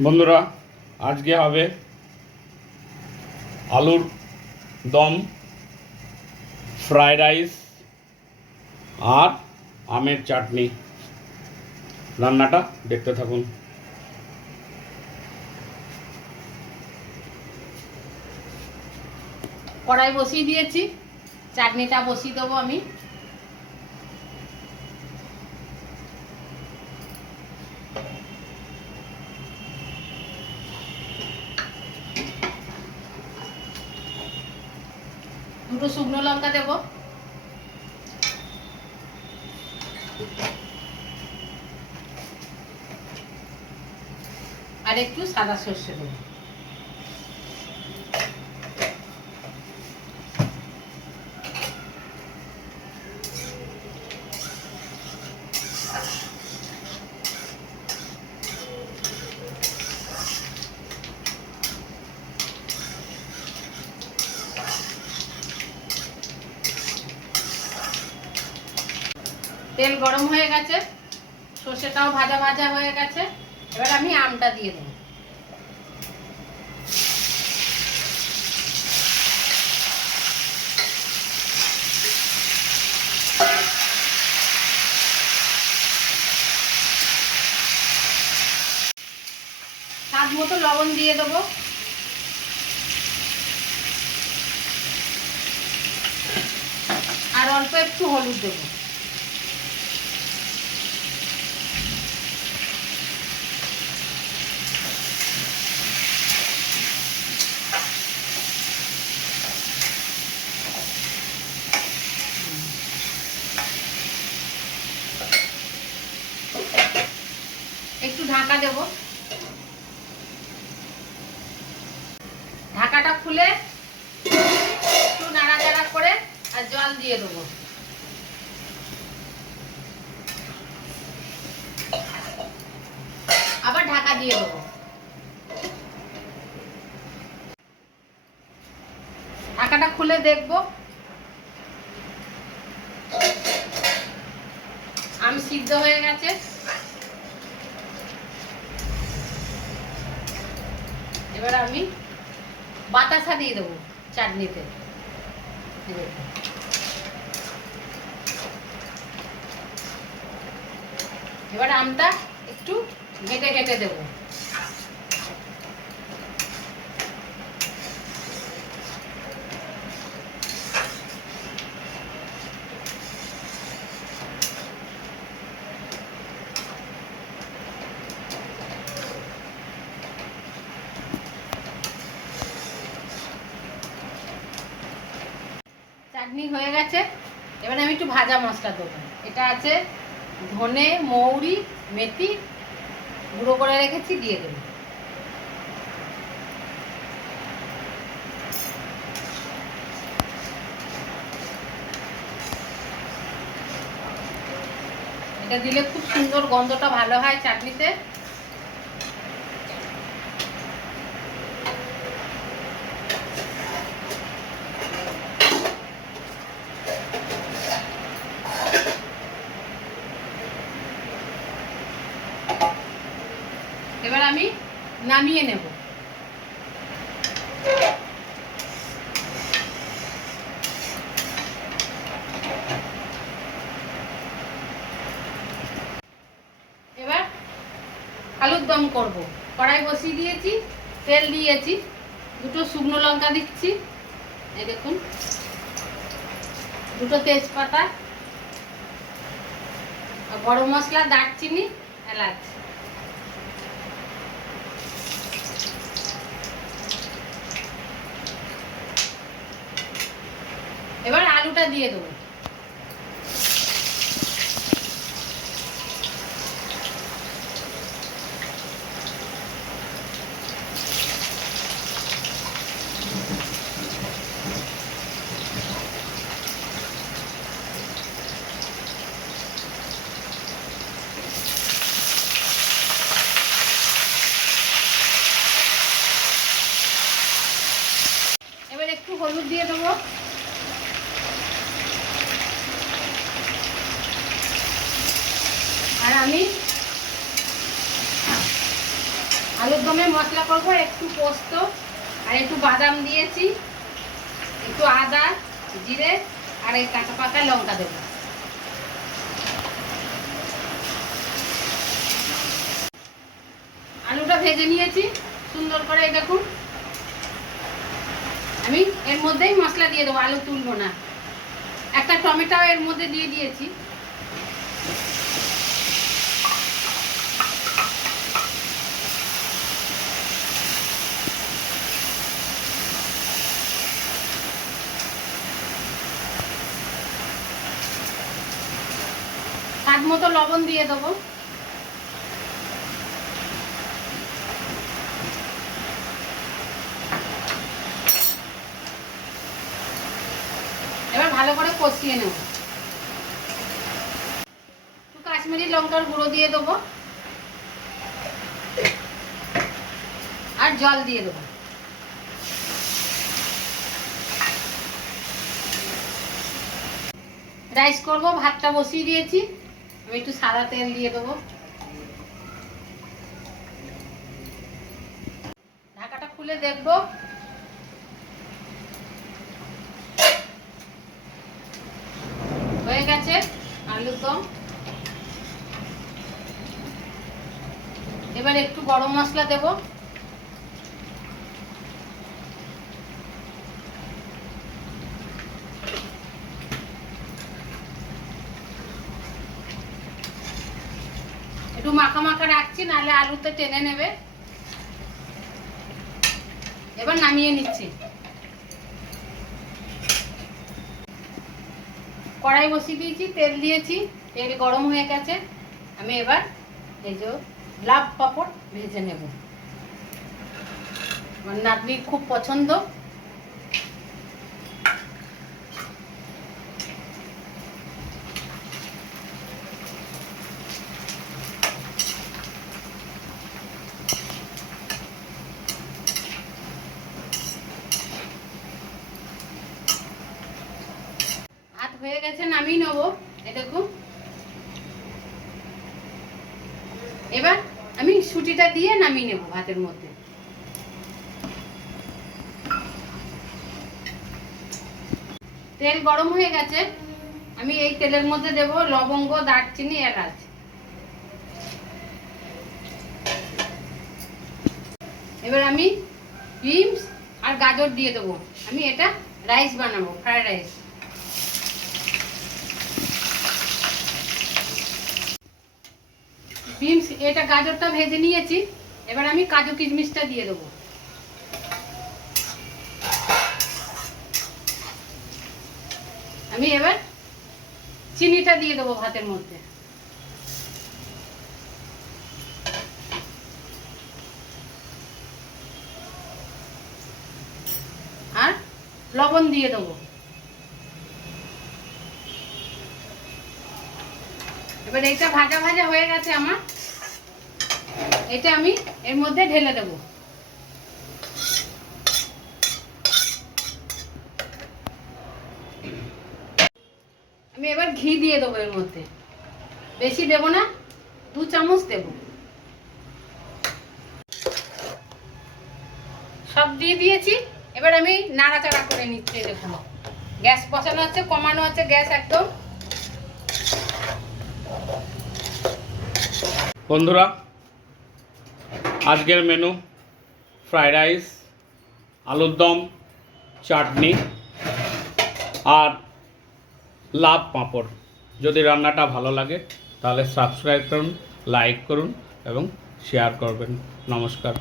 বন্ধুরা, আজকে হবে আলুর দম, ফ্রাইড রাইস আর আমের চাটনি। রান্নাটা দেখতে থাকুন। কড়াই বসিয়ে দিয়েছি, চাটনিটা বসিয়ে দেবো আমি। দুটো শুকনো লঙ্কা দেব, আর একটু সাদা সর্ষে দেবো। তেল গরম হয়ে গেছে, সর্ষেটাও ভাজা ভাজা হয়ে গেছে। এবার আমি আমটা দিয়ে দেবো। স্বাদ মতো লবণ দিয়ে দেবো, আর অল্প একটু হলুদ দেবো। একটু ঢাকা দেব, ঢাকাটা খুলে একটু নাড়াচাড়া করে আর জল দিয়ে দেবো। আবার ঢাকা দিয়ে দেবো। ঢাকাটা খুলে দেখবো আম সিদ্ধ হয়ে গেছে। এবার আমি বাতাসা দিয়ে দেবো চাটনিতে। এবার আমটা একটু ঘেটে ঘেটে দেবো। চাটনি হয়ে গেছে, এবার আমি একটু ভাজা মশলা দেবো। এটা আছে ধনে, মৌরি, মেথি গুঁড়ো করে রেখেছি, দিয়ে দেবো। এটা দিলে খুব সুন্দর গন্ধটা ভালো হয় চাটনিতে। এবার আমি নামিয়ে নেব। এবার আলুর দম করব। কড়াই বসিয়ে দিয়েছি, তেল দিয়েছি, দুটো শুকনো লঙ্কা দিচ্ছি, এই দেখুন, দুটো তেজপাতা, গরম মশলা, দারচিনি, এলাচ। এবার আলুটা দিয়ে দেবো। এবার একটু হলুদ দিয়ে দেবো, আর আমি আলুর দমে মশলা করবো একটু পোস্ত আর একটু বাদাম দিয়েছি, একটু আদা জিরে আর এই কাঁচা পাকা লঙ্কা দেবো। আলুটা ভেজে নিয়েছি সুন্দর করে, এই দেখুন। আমি এর মধ্যেই মশলা দিয়ে দেবো, আলু তুলবো না। একটা টমেটো এর মধ্যে দিয়ে দিয়েছি। স্বাদ মতো লবণ দিয়ে দেবো। এবার ভালো করে কষিয়ে নেব। একটু কাশ্মীরি লঙ্কার গুঁড়ো দিয়ে দেবো আর জল দিয়ে দেবো। রাইস করব, ভাতটা বসিয়ে দিয়েছি। আমি একটু সাদা তেল দিয়ে দেবো। ঢাকাটা খুলে দেখবো। হয়ে গেছে আলুর দম। এবার একটু গরম মশলা দেব। একটু মাখা মাখা রাখছি, নাহলে আলুতে টেনে নেবে। এবার নামিয়ে নিচ্ছি। কড়াই বসিয়ে দিয়েছি, তেল দিয়েছি, তেল গরম হয়ে গেছে। আমি এবার এই যে লাভ পাপড় ভেজে নেব। আমার নাতনির খুব পছন্দ। ভাত হয়ে গেছে, নামিয়ে নেবো। এই দেখুন। এবার আমি সুটিটা দিয়ে নামিয়ে নেব ভাতের মধ্যে। তেল গরম হয়ে গেছে। আমি এই তেলের মধ্যে দেব লবঙ্গ, দারচিনি, এলাচ। এবার আমি বিনস আর গাজর দিয়ে দেবো। আমি এটা রাইস বানাবো, ফ্রাইড রাইস। বিনস এটা গাজরটা ভেজে নিয়েছি। এবার আমি কাজু কিশমিশটা দিয়ে দেবো। আমি এবার চিনিটা দিয়ে দেবো ভাতের মধ্যে। আর লবণ দিয়ে দেবো। এবার এটা ভাজা ভাজা হয়ে গেছে আমার। এটা আমি এর মধ্যে ঢেলে দেবো। আমি এবার ঘি দিয়ে দেবো এর মধ্যে। বেশি দেব না, 2 চামচ দেব। সব দিয়ে দিয়েছি। এবার আমি নাড়াচাড়া করে নিচ্ছি। দেখুন, গ্যাস বসানো হচ্ছে, কমানো হচ্ছে গ্যাস একদম। বন্ধুরা, আজকের মেনু ফ্রাইড রাইস, আলুর দম, চাটনি আর লাভ পাঁপড়। যদি রান্নাটা ভালো লাগে তাহলে সাবস্ক্রাইব করুন, লাইক করুন এবং শেয়ার করবেন। নমস্কার।